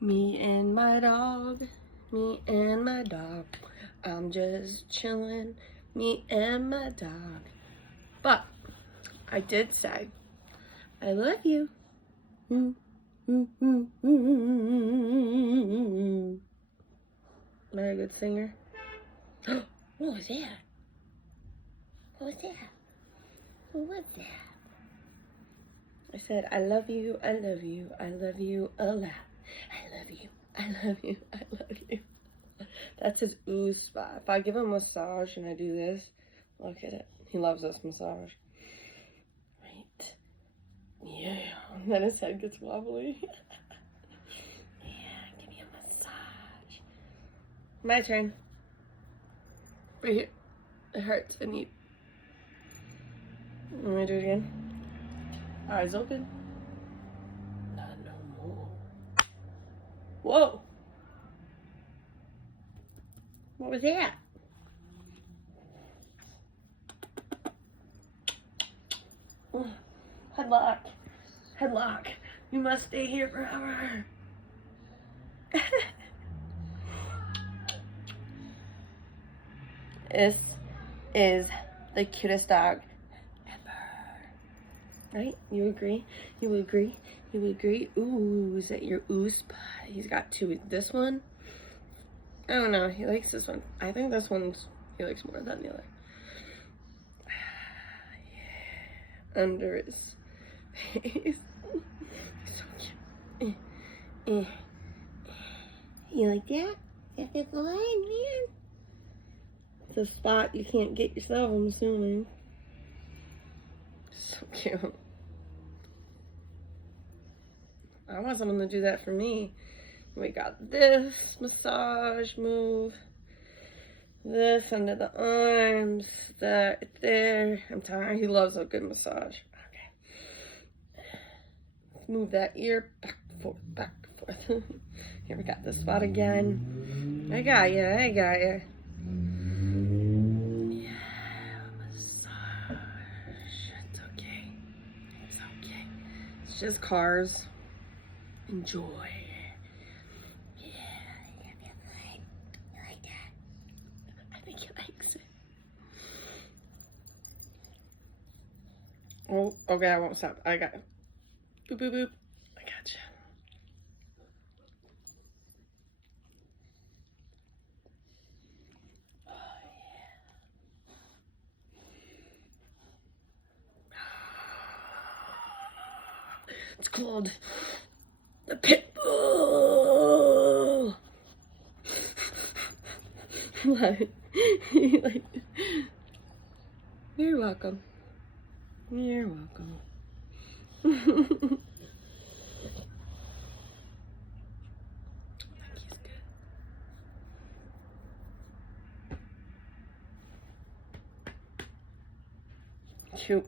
Me and my dog, me and my dog. I'm just chilling, me and my dog. But I did say, I love you. Am I a good singer? What was that? What was that? What was that? I said, I love you, I love you, I love you a lot. I love you, I love you, I love you. That's his ooh spot. If I give him a massage and I do this, look at it. He loves this massage. Right. Yeah. And then his head gets wobbly. Yeah, give me a massage. My turn. Right here. It hurts. I need. Let me do it again. Eyes open. Not no more. Whoa. What was that? Headlock. Headlock. You must stay here forever. This is the cutest dog ever. Right? You agree? You agree? You agree? Ooh, is that your ooh spot? He's got two. This one? I don't know. He likes this one. I think this one's he likes more than the other. Yeah. Under his face. So cute. You like that? That's a good man. It's a spot you can't get yourself, I'm assuming. So cute. I want someone to do that for me. We got this massage move. This under the arms. That right there. I'm tired. He loves a good massage. Okay. Let's move that ear back and forth, back and forth. Here we got this spot again. I got ya. I got ya. It's just cars. Enjoy. Yeah, you like that? I think he likes it. Oh, okay, I won't stop. I got it. Boop, boop, boop. I gotcha. Oh, yeah. It's called the Pitbull. What? Like, you're welcome. You're welcome. Cute.